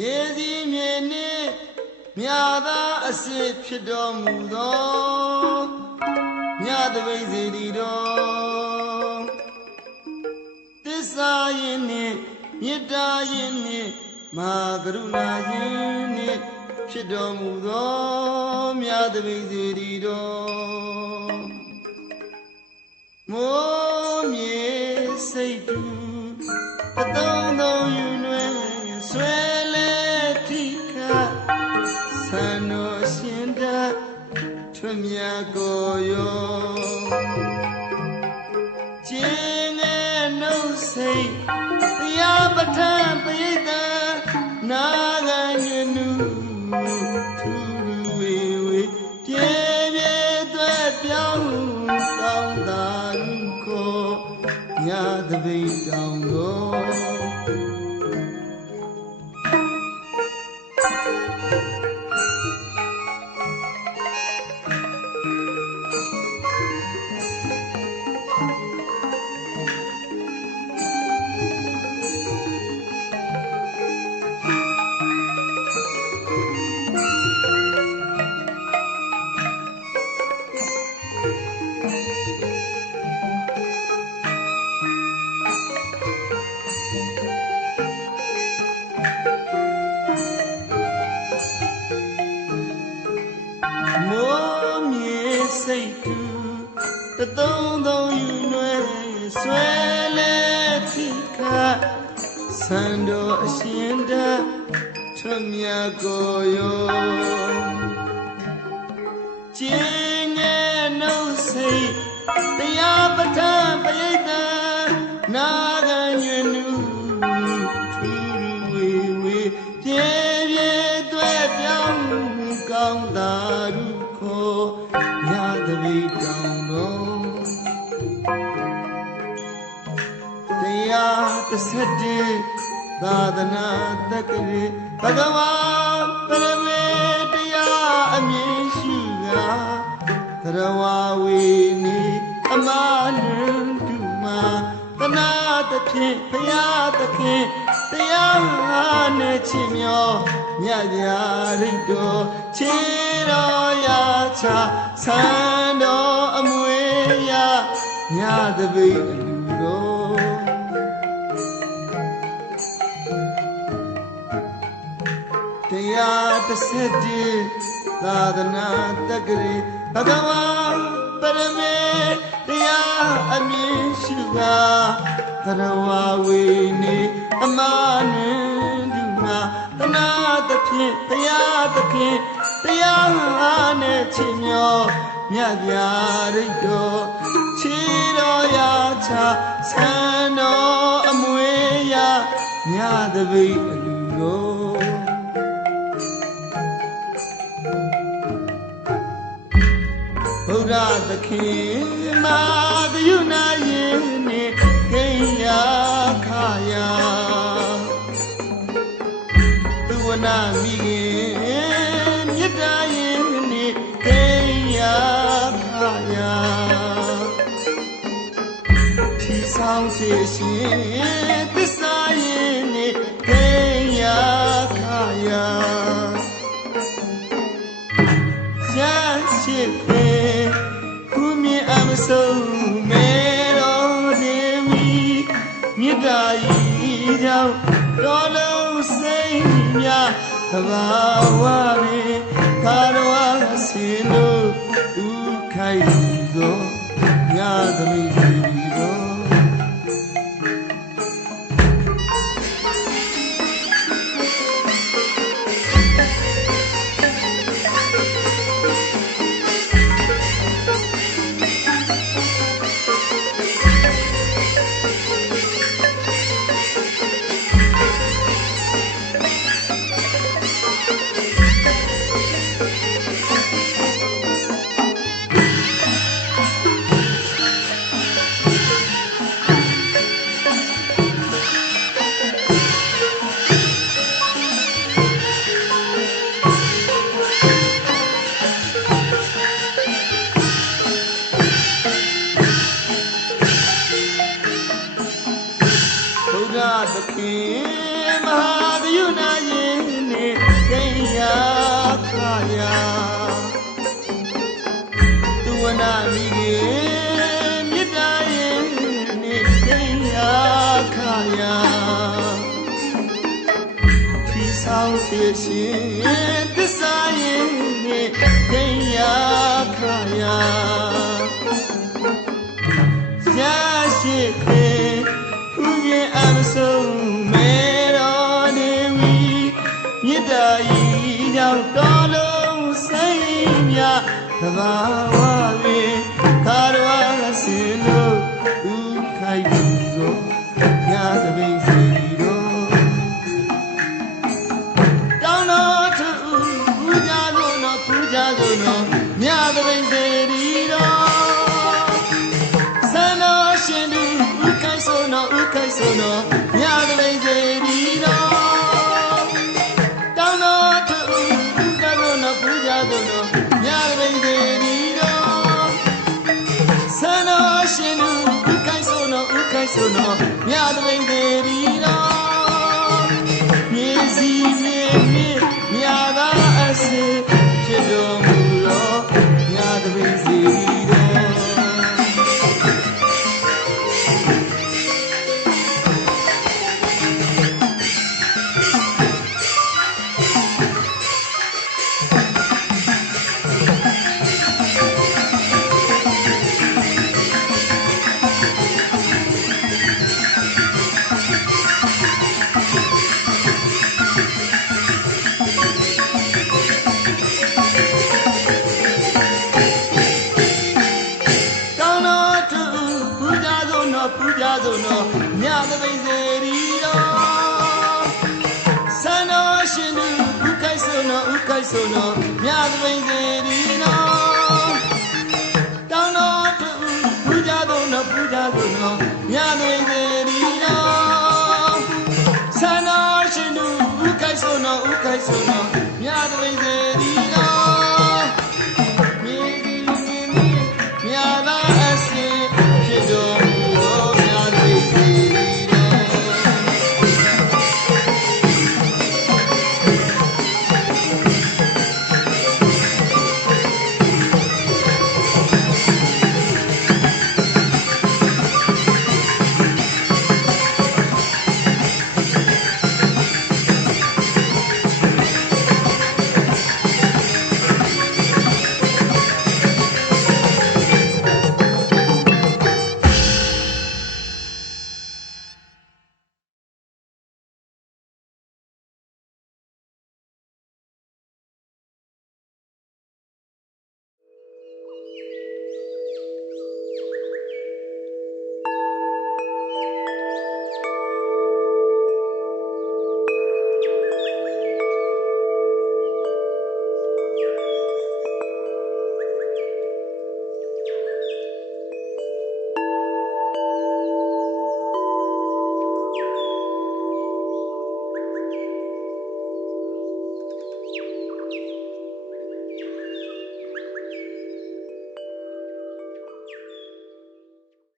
မြေစီမြေနှင့်မြာသာအစစ်ဖြစ်တော်မူသောမြတ်တပိစေတီတော်သစ္စာရင်နှင့်မေတ္တာရင်နှင့်မဟာကရုဏာရင်နှင့်ဖြစ်တော်မူသောမြတ်တပိစေတီတော်မောမြေစိတ်တူအသုံးသုံးယူနွယ်ဆွဲလဲထိခတ်ဆန္ဒရှင်တထွတ်မြတ်ကိုယောကျင်းငယ်နှုတ်စိတ်တရားပဋ္ဌာန်းပရိသတ်နာဂံညနုထူရဝေဝေပြေပြေသွဲပြောင်းကောင်းသာရုကိုမြတ်တပိတောင်တော်တသုံးသုံးယူနွယ်ဆွဲလဲထိခတ်ဆန္ဒအရှင်တထွတ်မြတ်ကိုယောကျင်းငယ်နှုတ်စိတ်တရားပဋ္ဌာန်းပရိသတ်နာဂံညနုထူရဝေဝေပြေပြေသွဲပြောင်းကောင်းသာရုခေါ်မြတ်တပိတောင်တော်တစ်ဆက်တည်းသာသနာတက္ကရေဘဂဝါပရမေတရားအမြင်ရှိရာသရဝဝေနိအမနန္တုမာသနာတဖြင့်ဘုရားသခင်တရားနဲ့ချီးမြှောမြတ်ဗျာရိတ်တော်ခြေတော်ရာချဆန်းတော်အမွေရာမြတ်တပိအလူတော်တရားတစ်ဆက်တည်းသာသနာတက္ကရေဘဂဝါပရမေတရားအမြင်ရှိကာသရဝဝေနိအမနန္တုမာသနာသဖြင့်ဘုရားသခင်တရားနဲ့ချီးမြှောမြတ်ဗျာရိတ်တော်ခြေတော်ရာချဆန်းတော်အမွေရာမြတ်တပိအလူတော်ဘုရားသခင်မာဂယုဏယေနိကိညာခာယာဘုဝနာမိခင်မြတ်တာယေနိကိညာခာယာထီဆောင်စေရှင်သစ္စာယေနိကိညာခာယာရှာရှိဆုံးမေတော်တင်မီမြတ်တာဤကြောင့်တော်လုံးစိတ်များသဘာဝပင်ကာရဝဆင်းတို့ဒုက္ခိုက်သောမြတ်သမီးစီတော် မိခင်မြတ်တာရဲ့နေသိယာခါယာဒီဆောင်စေရှင်သစ္စာရဲ့နေသိယာခါယာရှာရှိခေခုရင်အမဆုံးမဲတော်နေဝီမြတ်တာကြီးကြောင့်တော်လုံးစိတ်မြသဘာဝရေခါရဝဆင်းလို့ဥခိုက်ပြီးဆိုညသပိစီတော်တောင်းတော်သူပူဇာလို့နော်ပူဇာလို့နော်ညသပိစီတော်ဆန္ဒရှင်သူဥခိုက်ဆိုနော်ဥခိုက်ဆိုနော်ညသပိစီတော်တောင်းတော်သူပူဇာလို့နော်ပူဇာလို့နော်ညသပိစီရှင်လူဥခိုင်ဆိုနော်ဥခိုင်ဆိုနော်မြတ်တပိန်သေးရီတော်မြေစီမြေမြတ်သာအစေဖြစ်တော်မူသောမြတ်တပိန်စီတော်ပူဇာဆိုနော်ညသပိစေရီတော်ဆန္ဒရှင်သူဥခိုက်ဆိုနော်ဥခိုက်ဆိုနော်ညသပိစေရီတော်